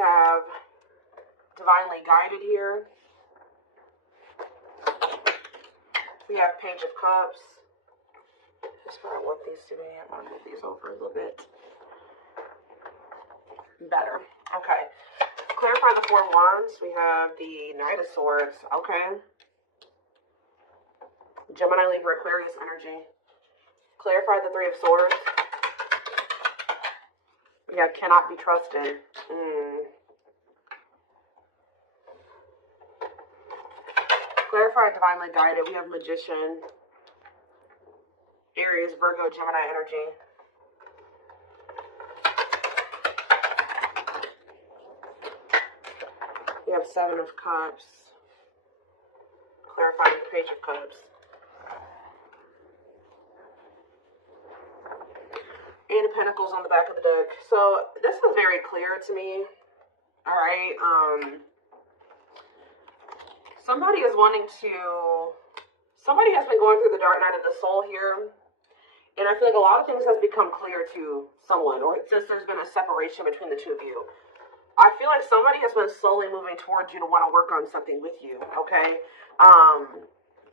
have divinely guided here. We have Page of Cups. That's where I want these to be. I'm going to move these over a little bit. Better. Okay. Clarify the Four of Wands. We have the Knight of Swords. Okay. Gemini, Libra, Aquarius energy. Clarify the Three of Swords. We have cannot be trusted. Clarify divinely guided. We have Magician. Aries, Virgo, Gemini energy. We have Seven of Cups. Clarifying the Page of Cups. Eight of Pentacles on the back of the deck. So this is very clear to me. All right. Somebody has been going through the dark night of the soul here. And I feel like a lot of things has become clear to someone, or just there's been a separation between the two of you. I feel like somebody has been slowly moving towards you to want to work on something with you, okay?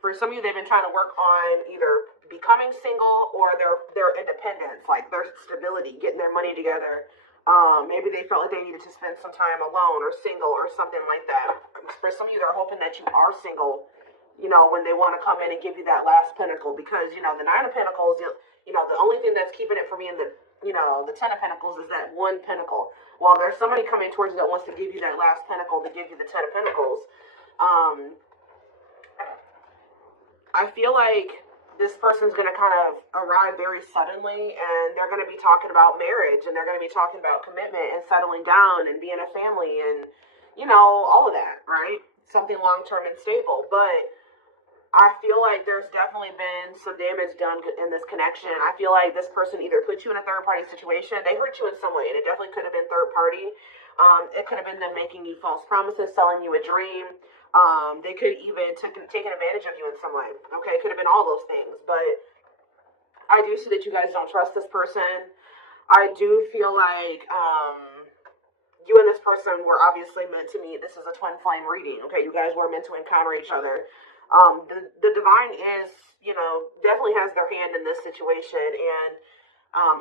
For some of you, they've been trying to work on either becoming single or their independence, like their stability, getting their money together. Maybe they felt like they needed to spend some time alone or single or something like that. For some of you, they're hoping that you are single, you know, when they want to come in and give you that last pinnacle. Because, you know, the Nine of Pentacles, you know, the only thing that's keeping it from being the, you know, the Ten of Pentacles is that one pinnacle. Well, there's somebody coming towards you that wants to give you that last pinnacle to give you the Ten of Pentacles. I feel like this person's going to kind of arrive very suddenly, and they're going to be talking about marriage, and they're going to be talking about commitment and settling down and being a family and, you know, all of that, right? Something long-term and stable. But I feel like there's definitely been some damage done in this connection. I feel like this person either put you in a third-party situation. They hurt you in some way, and it definitely could have been third-party. It could have been them making you false promises, selling you a dream. They could even taken advantage of you in some way. Okay, it could have been all those things. But I do see that you guys don't trust this person. I do feel like you and this person were obviously meant to meet. This is a twin flame reading. Okay, you guys were meant to encounter each other. The divine is, you know, definitely has their hand in this situation, and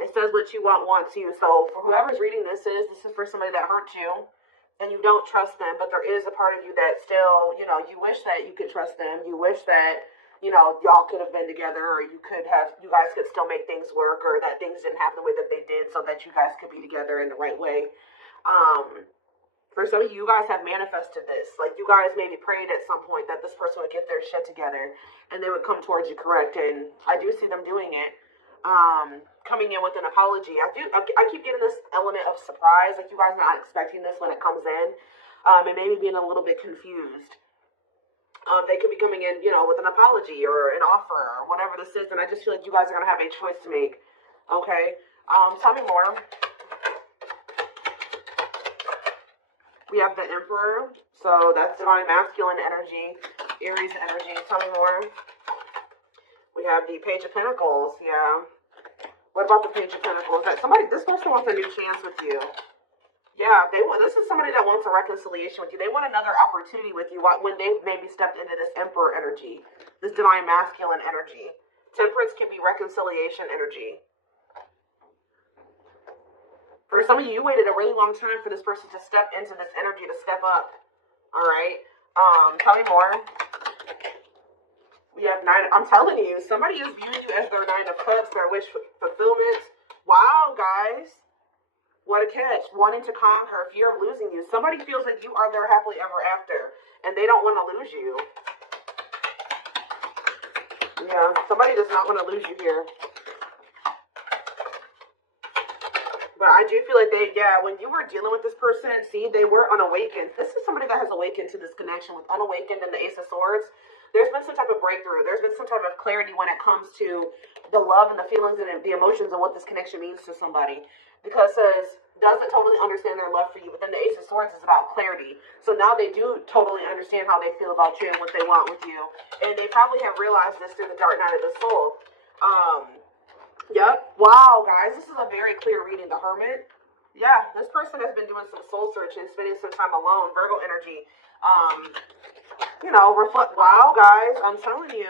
it says what you want wants you. So for whoever's reading this is for somebody that hurt you, and you don't trust them, but there is a part of you that still, you know, you wish that you could trust them. You wish that, you know, y'all could have been together, or you guys could still make things work, or that things didn't happen the way that they did so that you guys could be together in the right way. For some of you guys have manifested this. Like, you guys maybe prayed at some point that this person would get their shit together and they would come towards you, correct? And I do see them doing it. Coming in with an apology. I keep getting this element of surprise, like you guys are not expecting this when it comes in, and maybe being a little bit confused. They could be coming in, you know, with an apology or an offer or whatever this is, and I just feel like you guys are going to have a choice to make. Okay? Tell me more. We have the Emperor, so that's divine masculine energy, Aries energy. Tell me more. We have the Page of Pentacles, yeah. What about the Page of Pentacles? This person wants a new chance with you. Yeah, this is somebody that wants a reconciliation with you. They want another opportunity with you when they've maybe stepped into this Emperor energy, this divine masculine energy. Temperance can be reconciliation energy. For some of you, you waited a really long time for this person to step into this energy, to step up. All right? Tell me more. We have I'm telling you, somebody is viewing you as their Nine of Cups, their wish fulfillment. Wow, guys. What a catch. Wanting to conquer, fear of losing you. Somebody feels like you are their happily ever after, and they don't want to lose you. Yeah, somebody does not want to lose you here. But I do feel like when you were dealing with this person, see, they were unawakened. This is somebody that has awakened to this connection with unawakened and the Ace of Swords. There's been some type of breakthrough. There's been some type of clarity when it comes to the love and the feelings and the emotions and what this connection means to somebody. Because it says, doesn't totally understand their love for you. But then the Ace of Swords is about clarity. So now they do totally understand how they feel about you and what they want with you. And they probably have realized this through the dark night of the soul. Yep. Wow, guys. This is a very clear reading. The Hermit. Yeah, this person has been doing some soul searching, spending some time alone. Virgo energy. Reflect. Wow, guys, I'm telling you,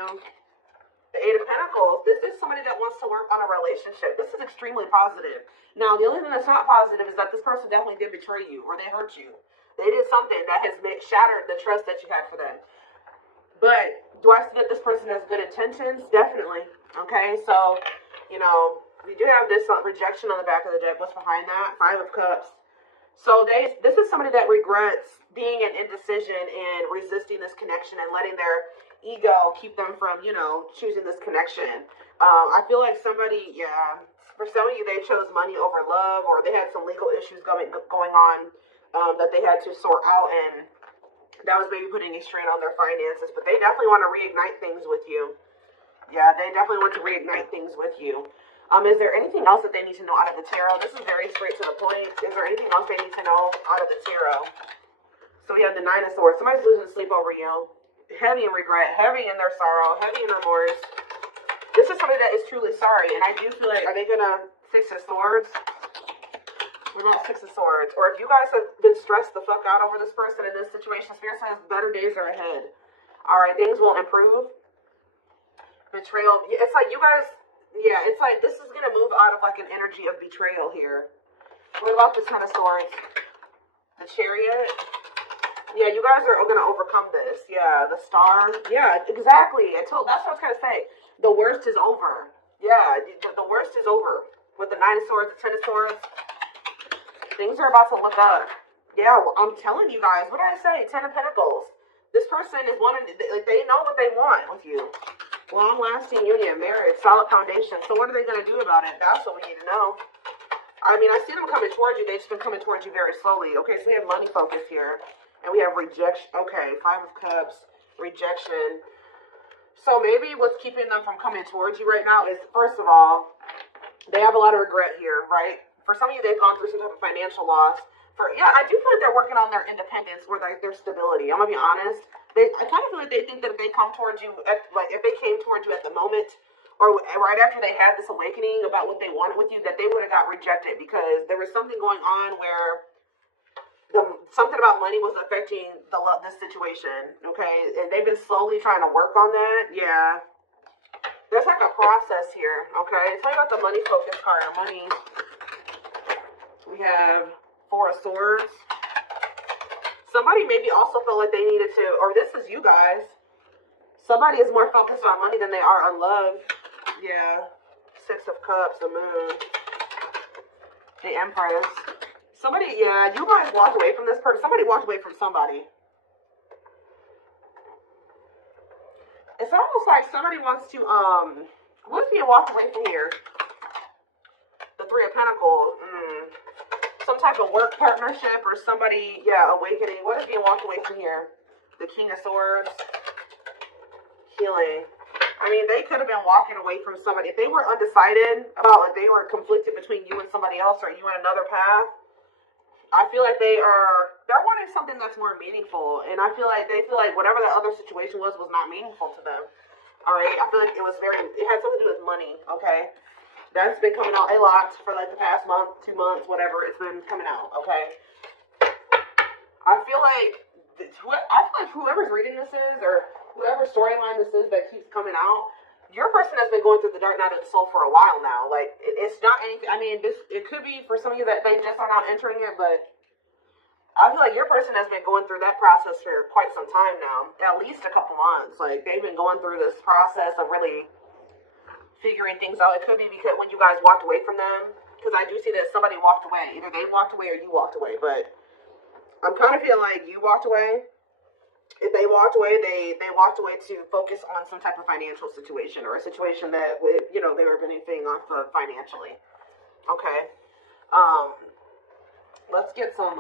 the Eight of Pentacles. This is somebody that wants to work on a relationship. This is extremely positive. Now, the only thing that's not positive is that this person definitely did betray you, or they hurt you. They did something that has shattered the trust that you had for them. But do I see that this person has good intentions? Definitely. Okay, so, we do have this rejection on the back of the deck. What's behind that? Five of Cups. So this is somebody that regrets being in indecision and resisting this connection and letting their ego keep them from, choosing this connection. I feel like somebody, for some of you, they chose money over love, or they had some legal issues going on that they had to sort out, and that was maybe putting a strain on their finances. But they definitely want to reignite things with you. Yeah, they definitely want to reignite things with you. Is there anything else that they need to know out of the tarot? This is very straight to the point. Is there anything else they need to know out of the tarot? So we have the Nine of Swords. Somebody's losing sleep over you. Heavy in regret, heavy in their sorrow, heavy in remorse. This is somebody that is truly sorry. And I do feel like, are they going to Six of Swords? What about Six of Swords? Or if you guys have been stressed the fuck out over this person in this situation, Spirit says better days are ahead. All right, things will improve. Betrayal. It's like you guys, it's like this is going to move out of like an energy of betrayal here. What about the Ten of Swords? The Chariot. Yeah, you guys are going to overcome this. Yeah, the Star. Yeah, exactly. That's what I was going to say. The worst is over. Yeah, the worst is over. With the Nine of Swords, the Ten of Swords, things are about to look up. Yeah, well, I'm telling you guys. What did I say? Ten of Pentacles. This person is wanting, they know what they want with you. Long-lasting union, marriage, solid foundation. So what are they going to do about it? That's what we need to know. I mean, I see them coming towards you. They've just been coming towards you very slowly. Okay, so we have money focus here. And we have rejection. Okay, Five of Cups, rejection. So maybe what's keeping them from coming towards you right now is, first of all, they have a lot of regret here, right? For some of you, they've gone through some type of financial loss. I do feel like they're working on their independence or their stability. I'm going to be honest. I kind of feel like they think that if they come towards you, if they came towards you at the moment, or right after they had this awakening about what they wanted with you, that they would have got rejected because there was something going on where something about money was affecting this situation, okay? And they've been slowly trying to work on that. Yeah. There's like a process here, okay? Tell me about the money focus card, money. We have Four of Swords. Somebody maybe also felt like they needed to, or this is you guys. Somebody is more focused on money than they are on love. Yeah. Six of Cups, the Moon. The Empress. Somebody, you guys walked away from this person. Somebody walked away from somebody. It's almost like somebody wants to, what if you walked away from here? The Three of Pentacles. Some type of work partnership or somebody, awakening. What if you walked away from here? The King of Swords. Healing. I mean, they could have been walking away from somebody. If they were undecided about, they were conflicted between you and somebody else or you and another path, I feel like they're wanting something that's more meaningful. And I feel like they feel like whatever the other situation was not meaningful to them. All right? I feel like it had something to do with money, okay? That's been coming out a lot for like the past month, 2 months, whatever. It's been coming out, okay? I feel like whoever's reading this is, or whoever storyline this is that keeps coming out, your person has been going through the dark night of the soul for a while now. Like, it's not anything. I mean, it could be for some of you that they just are not entering it, but I feel like your person has been going through that process for quite some time now, at least a couple months. Like, they've been going through this process of really figuring things out. It could be because when you guys walked away from them, because I do see that somebody walked away. Either they walked away or you walked away, but I'm kind of feeling like you walked away. If they walked away, they walked away to focus on some type of financial situation or a situation that they were benefiting off of financially. Okay. Let's get some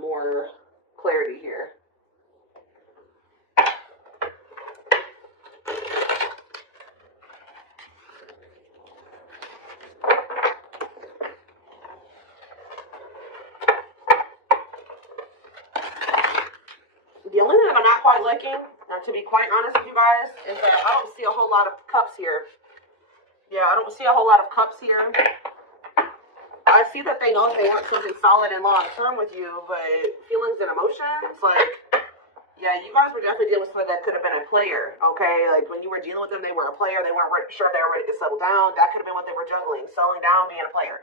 more clarity here. The only thing that I'm not quite liking, to be quite honest with you guys, is that I don't see a whole lot of cups here. Yeah, I don't see a whole lot of cups here. I see that they know they want something solid and long term with you, but feelings and emotions, like, yeah, you guys were definitely dealing with somebody that could have been a player, okay? Like, when you were dealing with them, they were a player. They weren't sure they were ready to settle down. That could have been what they were juggling, settling down, being a player.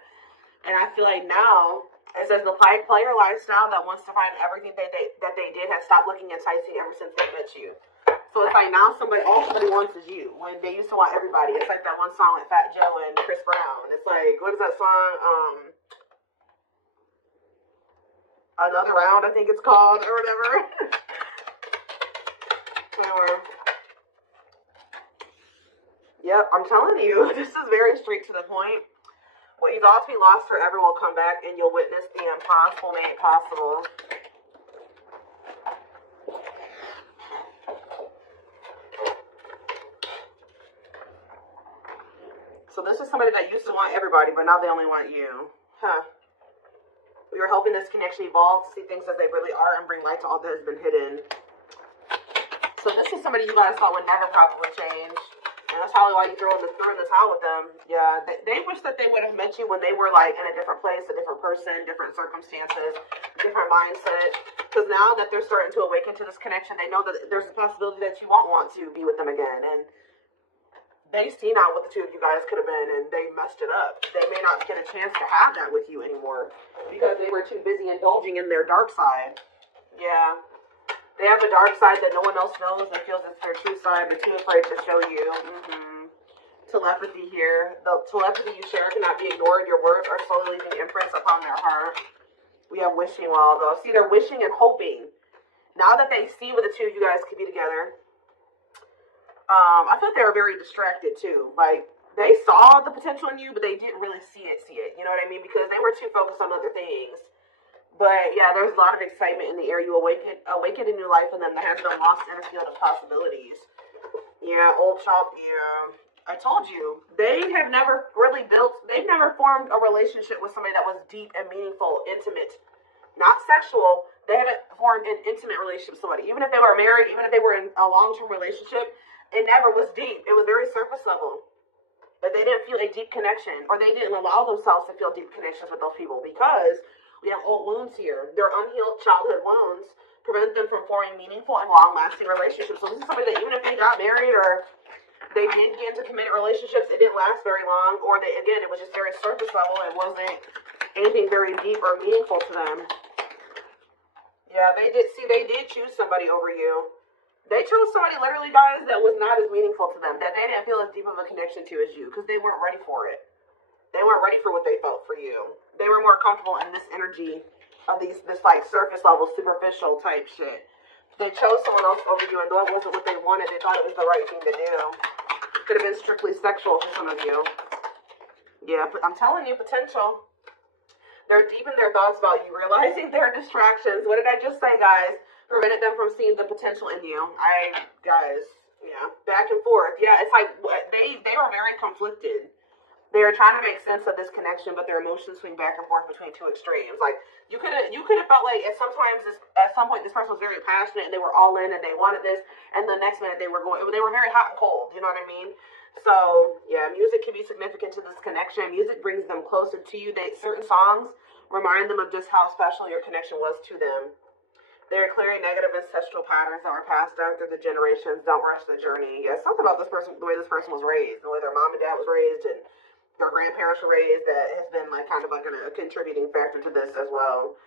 And I feel like now, it says the player lifestyle that wants to find everything that they did has stopped looking enticing ever since they met you. So it's like now all somebody wants is you. When they used to want everybody. It's like that one song with Fat Joe and Chris Brown. It's like, what is that song? Another Round, I think it's called, or whatever. Yep, I'm telling you, this is very straight to the point. What you thought to be lost forever will come back, and you'll witness the impossible made possible. So this is somebody that used to want everybody, but now they only want you. Huh. We were helping this connection evolve, see things as they really are, and bring light to all that has been hidden. So this is somebody you guys thought would never probably change. And that's probably why you threw in the towel with them. Yeah, they wish that they would have met you when they were like in a different place, a different person, different circumstances, different mindset. Because now that they're starting to awaken to this connection, they know that there's a possibility that you won't want to be with them again. And they see now what the two of you guys could have been, and they messed it up. They may not get a chance to have that with you anymore because they were too busy indulging in their dark side. Yeah. They have a dark side that no one else knows and feels it's their true side, but too afraid to show you. Telepathy here. The telepathy you share cannot be ignored. Your words are slowly leaving imprints upon their heart. We have wishing wall, though. See, they're wishing and hoping. Now that they see what the two of you guys could be together, I feel like they were very distracted, too. Like, they saw the potential in you, but they didn't really see it. You know what I mean? Because they were too focused on other things. But yeah, there's a lot of excitement in the air. You awaken a new life in them that has been lost in a field of possibilities. Yeah, old child. Yeah, I told you they've never formed a relationship with somebody that was deep and meaningful, intimate, not sexual. They haven't formed an intimate relationship with somebody. Even if they were married, even if they were in a long-term relationship, it never was deep. It was very surface level. But they didn't feel a deep connection, or they didn't allow themselves to feel deep connections with those people because we have old wounds here. Their unhealed childhood wounds prevent them from forming meaningful and long-lasting relationships. So this is somebody that even if they got married or they did get into committed relationships, it didn't last very long, or it was just very surface level. It wasn't anything very deep or meaningful to them. Yeah, they did choose somebody over you. They chose somebody, literally, guys, that was not as meaningful to them, that they didn't feel as deep of a connection to as you, because they weren't ready for it. They weren't ready for what they felt for you. They were more comfortable in this energy of this like surface level, superficial type shit. They chose someone else over you, and though it wasn't what they wanted, they thought it was the right thing to do. Could have been strictly sexual for some of you. Yeah, but I'm telling you, potential. They're deep in their thoughts about you, realizing their distractions. What did I just say, guys? Prevented them from seeing the potential in you. Yeah, back and forth. Yeah, it's like they were very conflicted. They were trying to make sense of this connection, but their emotions swing back and forth between two extremes. Like you could have felt like at some point this person was very passionate and they were all in and they wanted this, and the next minute they were very hot and cold. You know what I mean? So yeah, music can be significant to this connection. Music brings them closer to you. Certain songs remind them of just how special your connection was to them. They're clearing negative ancestral patterns that were passed down through the generations. Don't rush the journey. Yeah, something about this person, the way this person was raised, the way their mom and dad was raised, and their grandparents were raised, that has been like kind of like a contributing factor to this as well.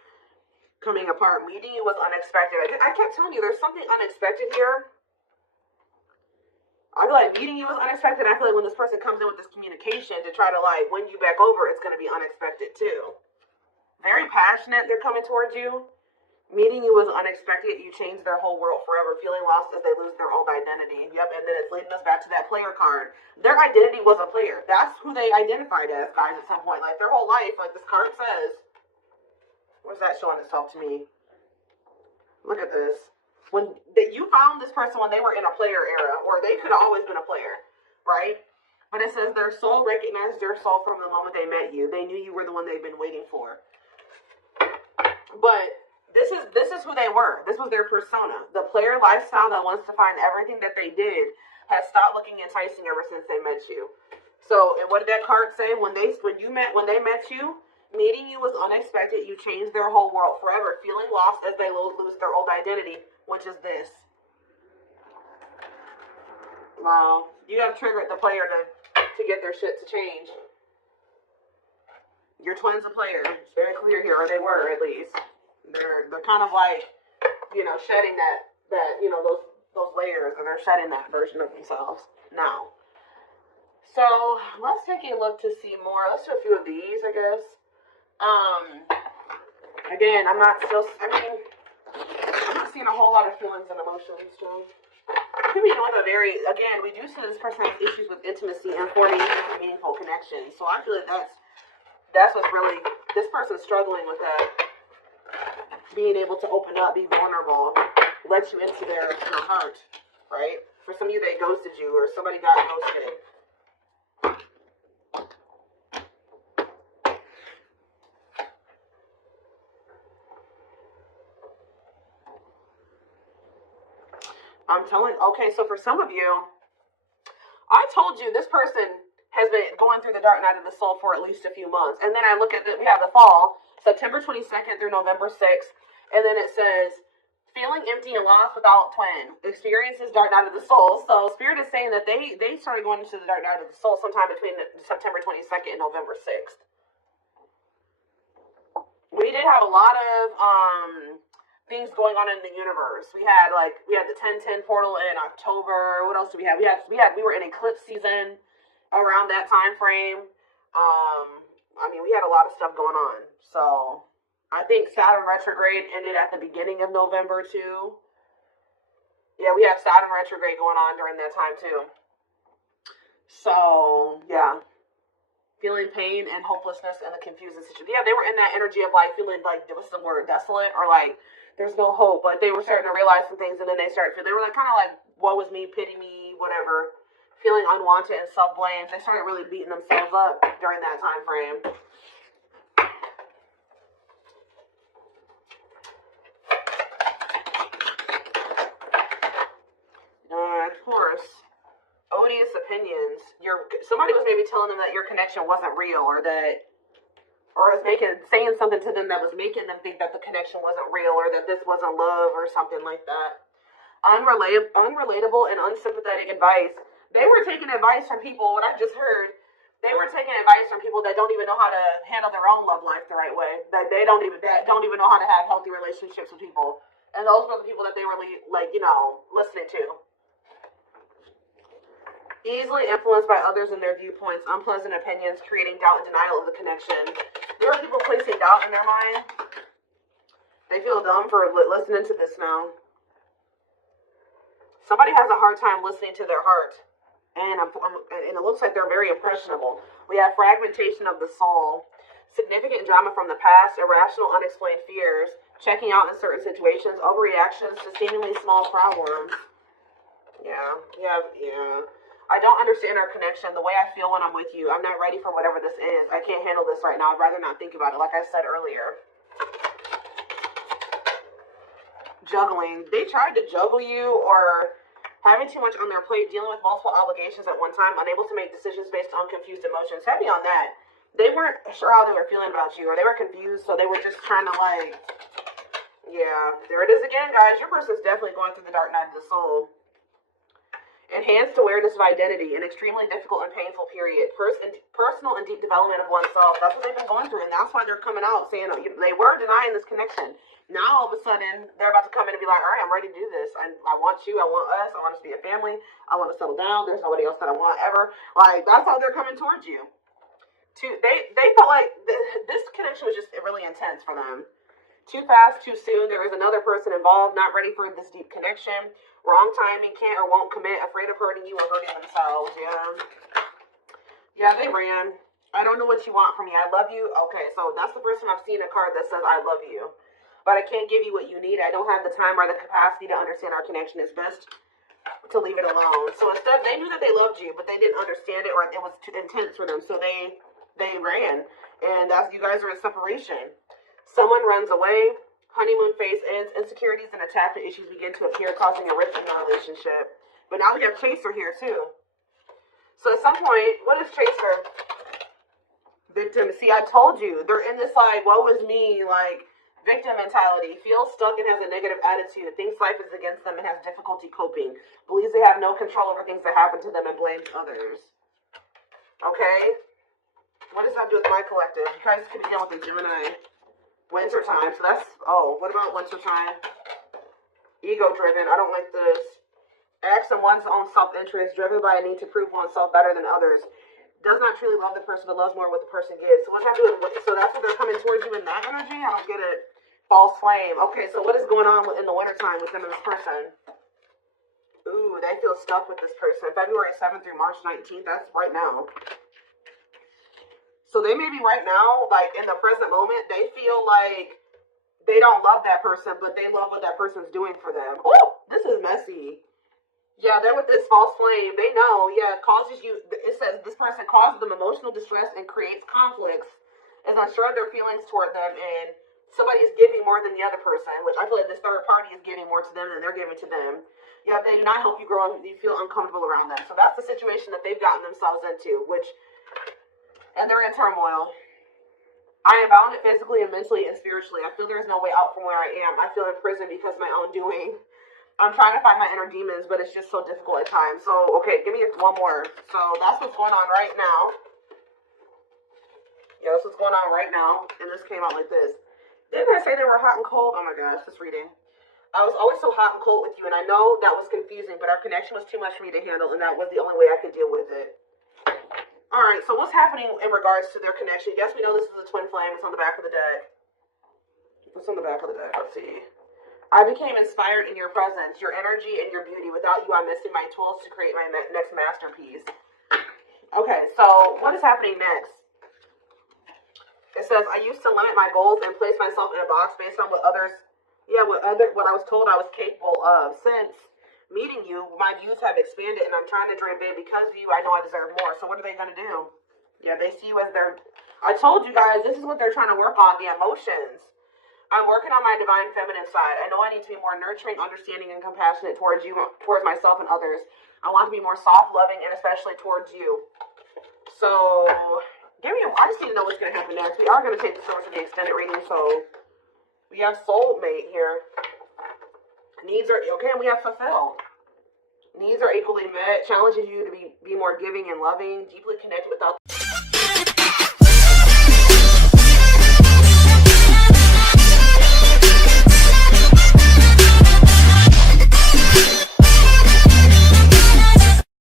Coming apart, meeting you was unexpected. I kept telling you, there's something unexpected here. I feel like meeting you was unexpected. I feel like when this person comes in with this communication to try to like win you back over, it's going to be unexpected too. Very passionate, they're coming towards you. Meeting you was unexpected. You changed their whole world forever, feeling lost as they lose their old identity. Yep, and then it's leading us back to that player card. Their identity was a player. That's who they identified as, guys, at some point. Like, their whole life, like this card says. Where's that showing itself to me? Look at this. You found this person when they were in a player era, or they could have always been a player, right? But it says their soul recognized their soul from the moment they met you. They knew you were the one they've been waiting for. But this is who they were. This was their persona. The player lifestyle that wants to find everything that they did has stopped looking enticing ever since they met you. So, and what did that card say? When they met you, Meeting you was unexpected. You changed their whole world forever. Feeling lost as they lose their old identity, which is this. Wow. You have triggered the player to get their shit to change. Your twin's a player. It's very clear here, or they were at least. They're kind of like, shedding that those layers, and they're shedding that version of themselves now. So let's take a look to see more. Let's do a few of these, I guess. Again, I'm not seeing a whole lot of feelings and emotions, Joe. Could be with we do see this person has issues with intimacy and forming meaningful connections. So I feel like that's what's really, this person's struggling with that. Being able to open up, be vulnerable, let you into their heart, right? For some of you, they ghosted you, or somebody got ghosted. Okay, so for some of you, I told you this person has been going through the dark night of the soul for at least a few months. And then I look at we have the fall, September 22nd through November 6th. And then it says, feeling empty and lost without twin, experiences dark night of the soul. So Spirit is saying that they started going into the dark night of the soul sometime between September 22nd and November 6th. We did have a lot of things going on in the universe. We had the 1010 portal in October. What else do we have? We were in eclipse season around that time frame. We had a lot of stuff going on. So I think Saturn retrograde ended at the beginning of November too. Yeah, we have Saturn retrograde going on during that time too. So yeah, feeling pain and hopelessness and the confusing situation. Yeah, they were in that energy of feeling what's the word, desolate, or there's no hope. But they were starting to realize some things, and then they were kind of woe is me, pity me, whatever. Feeling unwanted and self-blame. They started really beating themselves up during that time frame. Of course, odious opinions. Somebody was maybe telling them that your connection wasn't real, or was saying something to them that was making them think that the connection wasn't real, or that this wasn't love, or something like that. Unrelatable and unsympathetic advice. They were taking advice from people, what I just heard, they were taking advice from people that don't even know how to handle their own love life the right way. That don't even know how to have healthy relationships with people. And those were the people that they were listening to. Easily influenced by others and their viewpoints, unpleasant opinions, creating doubt and denial of the connection. There are people placing doubt in their mind. They feel dumb for listening to this now. Somebody has a hard time listening to their heart. And it looks like they're very impressionable. We have fragmentation of the soul, significant drama from the past, irrational, unexplained fears, checking out in certain situations, overreactions to seemingly small problems. Yeah. I don't understand our connection, the way I feel when I'm with you. I'm not ready for whatever this is. I can't handle this right now. I'd rather not think about it, like I said earlier. Juggling. They tried to juggle you, or having too much on their plate, dealing with multiple obligations at one time, unable to make decisions based on confused emotions. Heavy on that. They weren't sure how they were feeling about you, or they were confused, so they were just trying to yeah, there it is again, guys. Your person's definitely going through the dark night of the soul. Enhanced awareness of identity, an extremely difficult and painful period. Personal and deep development of oneself. That's what they've been going through, and that's why they're coming out saying they were denying this connection. Now, all of a sudden, they're about to come in and be like, all right, I'm ready to do this. I want you. I want us. I want us to be a family. I want to settle down. There's nobody else that I want ever. That's how they're coming towards you. They felt like this connection was just really intense for them. Too fast, too soon. There is another person involved, not ready for this deep connection. Wrong timing, can't or won't commit, afraid of hurting you or hurting themselves. Yeah, they ran. I don't know what you want from me. I love you. Okay, so that's the person I've seen a card that says I love you. But I can't give you what you need. I don't have the time or the capacity to understand our connection. It's best to leave it alone. So instead, they knew that they loved you, but they didn't understand it, or it was too intense for them. So they ran. And that's, you guys are in separation. Someone runs away. Honeymoon phase ends. Insecurities and attachment issues begin to appear, causing a rift in the relationship. But now we have Chaser here too. So at some point, what is Chaser? Victim. See, I told you. They're in this, like, woe is me, like, victim mentality. Feels stuck and has a negative attitude. Thinks life is against them and has difficulty coping. Believes they have no control over things that happen to them and blames others. Okay? What does that do with my collective? You guys could begin with the Gemini. Wintertime. So that's, what about wintertime? Ego-driven. I don't like this. Acts in one's own self-interest, driven by a need to prove oneself better than others. Does not truly love the person, but loves more what the person gives. So what's that doing? So that's what they're coming towards you in that energy? I don't get it. False flame. Okay, so what is going on in the wintertime with them and this person? Ooh, they feel stuck with this person. February 7th through March 19th. That's right now. So they may be right now, like in the present moment, they feel like they don't love that person, but they love what that person's doing for them. Oh, this is messy. Yeah, they're with this false flame. They know, it causes you, it says this person causes them emotional distress and creates conflicts, is unsure of their feelings toward them, and somebody is giving more than the other person, which I feel like this third party is giving more to them than they're giving to them. Yeah, they do not help you grow, and you feel uncomfortable around them. So that's the situation that they've gotten themselves into, and they're in turmoil. I am bounded physically and mentally and spiritually. I feel there's no way out from where I am. I feel in prison because of my own doing. I'm trying to find my inner demons, but it's just so difficult at times. So, okay, give me one more. So, that's what's going on right now. Yeah, that's what's going on right now. And this came out like this. Didn't I say they were hot and cold? Oh my gosh, this reading. I was always so hot and cold with you, and I know that was confusing, but our connection was too much for me to handle, and that was the only way I could deal with it. Alright, so what's happening in regards to their connection? Yes, we know this is a twin flame. It's on the back of the deck. What's on the back of the deck? Let's see. I became inspired in your presence, your energy, and your beauty. Without you, I'm missing my tools to create my next masterpiece. Okay, so what is happening next? It says, I used to limit my goals and place myself in a box based on what I was told I was capable of. Since meeting you, my views have expanded, and I'm trying to dream big. Because of you, I know I deserve more. So what are they going to do? Yeah, they see you as I told you guys, this is what they're trying to work on, the emotions. I'm working on my divine feminine side. I know I need to be more nurturing, understanding, and compassionate towards you, towards myself and others. I want to be more soft, loving, and especially towards you. So, I just need to know what's going to happen next. We are going to take the source of the extended reading, so we have soulmate here. Needs are, okay, and we have fulfill. Needs are equally met, challenges you to be more giving and loving, deeply connected without